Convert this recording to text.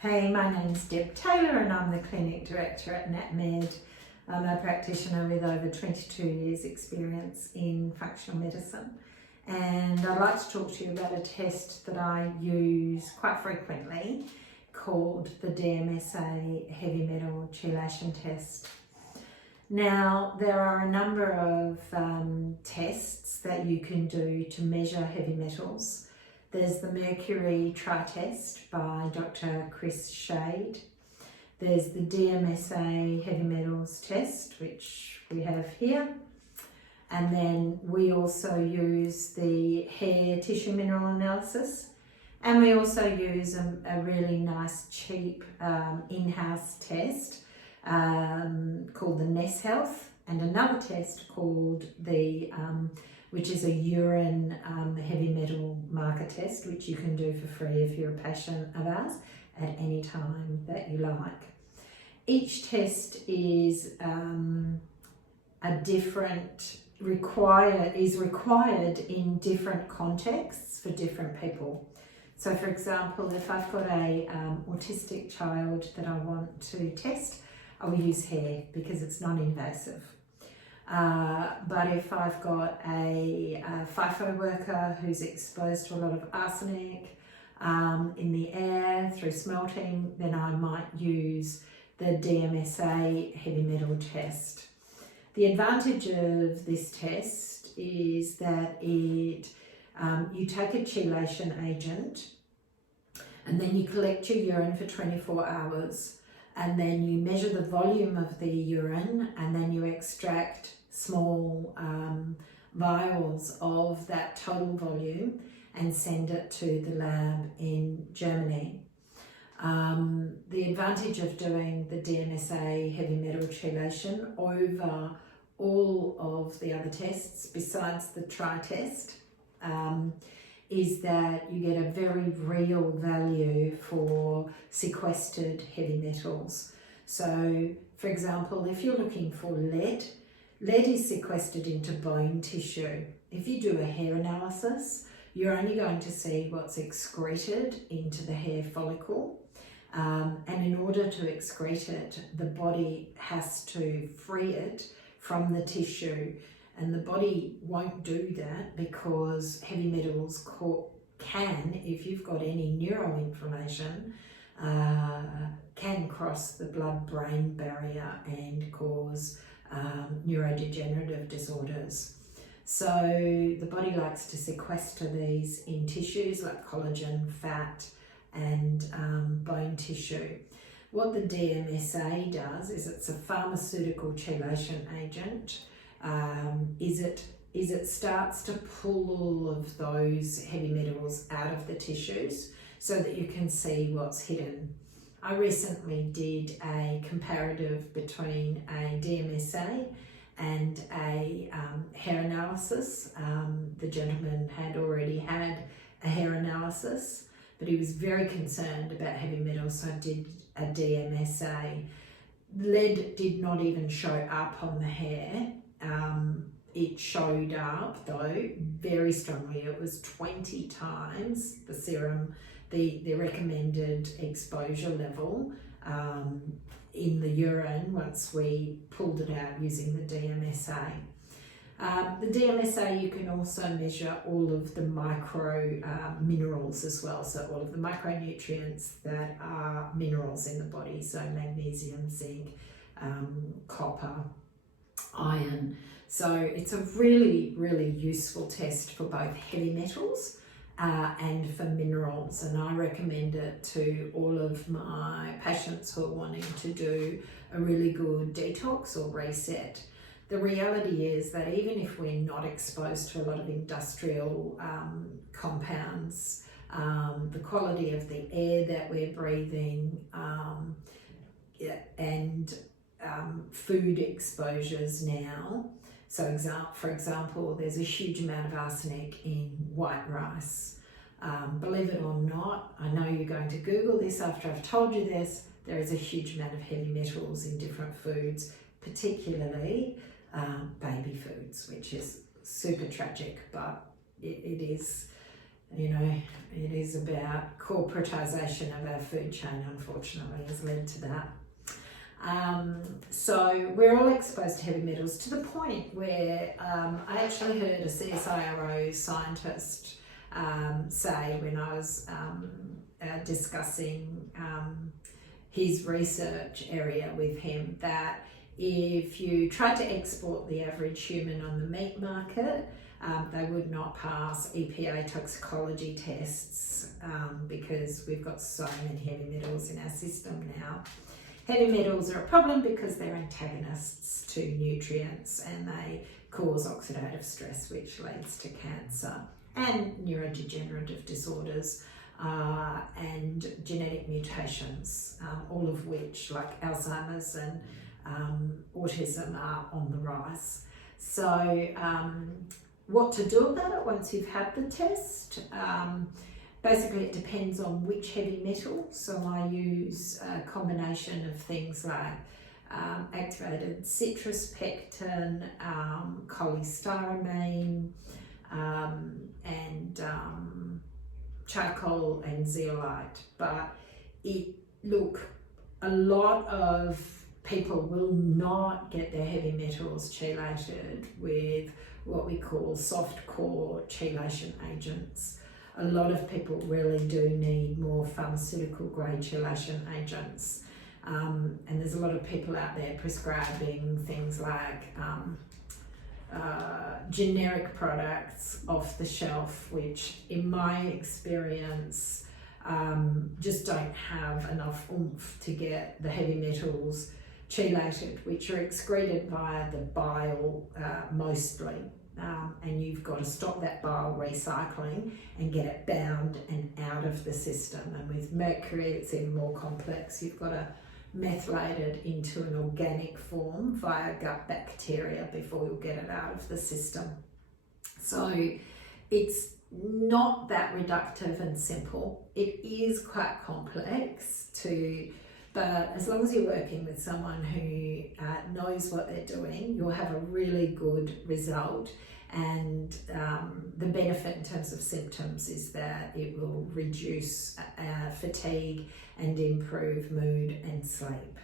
Hey, my name's Deb Taylor and I'm the Clinic Director at NatMed. I'm a practitioner with over 22 years experience in functional medicine, and I'd like to talk to you about a test that I use quite frequently called the DMSA heavy metal chelation test. Now, there are a number of tests that you can do to measure heavy metals. There's the mercury tri-test by Dr. Chris Shade. There's the DMSA heavy metals test, which we have here. And then we also use the hair tissue mineral analysis. And we also use a really nice cheap in-house test called the NES Health, and another test called the which is a urine heavy metal marker test, which you can do for free if you're a patient of ours at any time that you like. Each test is required in different contexts for different people. So, for example, if I've got a autistic child that I want to test, I will use hair because it's non-invasive. But if I've got a FIFO worker who's exposed to a lot of arsenic in the air through smelting, then I might use the DMSA heavy metal test. The advantage of this test is that you take a chelation agent and then you collect your urine for 24 hours, and then you measure the volume of the urine, and then you extract small vials of that total volume and send it to the lab in Germany. The advantage of doing the DMSA heavy metal chelation over all of the other tests besides the tri-test is that you get a very real value for sequestered heavy metals. So, for example, if you're looking for lead is sequestered into bone tissue. If you do a hair analysis, you're only going to see what's excreted into the hair follicle. And in order to excrete it, the body has to free it from the tissue. And the body won't do that because heavy metals can, if you've got any neuroinflammation, can cross the blood-brain barrier and cause neurodegenerative disorders. So the body likes to sequester these in tissues like collagen, fat, and bone tissue. What the DMSA does is it's a pharmaceutical chelation agent. It starts to pull all of those heavy metals out of the tissues so that you can see what's hidden. I recently did a comparative between a DMSA and a hair analysis. The gentleman had already had a hair analysis, but he was very concerned about heavy metals, so I did a DMSA. Lead did not even show up on the hair. It showed up though very strongly. It was 20 times the serum, the recommended exposure level in the urine once we pulled it out using the DMSA. The DMSA, you can also measure all of the micro minerals as well, so all of the micronutrients that are minerals in the body, so magnesium, zinc, copper, iron. So it's a really, really useful test for both heavy metals and for minerals, and I recommend it to all of my patients who are wanting to do a really good detox or reset. The reality is that even if we're not exposed to a lot of industrial compounds, the quality of the air that we're breathing and food exposures now. So for example, there's a huge amount of arsenic in white rice. Believe it or not, I know you're going to Google this after I've told you this, there is a huge amount of heavy metals in different foods, particularly baby foods, which is super tragic, but it is you know, it is about corporatisation of our food chain, unfortunately, has led to that. So we're all exposed to heavy metals to the point where I actually heard a CSIRO scientist say when I was discussing his research area with him that if you tried to export the average human on the meat market, they would not pass EPA toxicology tests because we've got so many heavy metals in our system now. Heavy metals are a problem because they're antagonists to nutrients and they cause oxidative stress, which leads to cancer and neurodegenerative disorders and genetic mutations, all of which, like Alzheimer's and autism, are on the rise. So what to do about it once you've had the test? Basically, it depends on which heavy metal. So I use a combination of things like activated citrus pectin, cholestyramine, and charcoal and zeolite. But a lot of people will not get their heavy metals chelated with what we call soft core chelation agents. A lot of people really do need more pharmaceutical grade chelation agents. And there's a lot of people out there prescribing things like generic products off the shelf, which in my experience just don't have enough oomph to get the heavy metals chelated, which are excreted via the bile mostly. And you've got to stop that bile recycling and get it bound and out of the system. And with mercury, it's even more complex. You've got to methylate it into an organic form via gut bacteria before you'll get it out of the system. So it's not that reductive and simple. It is quite complex but as long as you're working with someone who knows what they're doing, you'll have a really good result. And the benefit in terms of symptoms is that it will reduce fatigue and improve mood and sleep.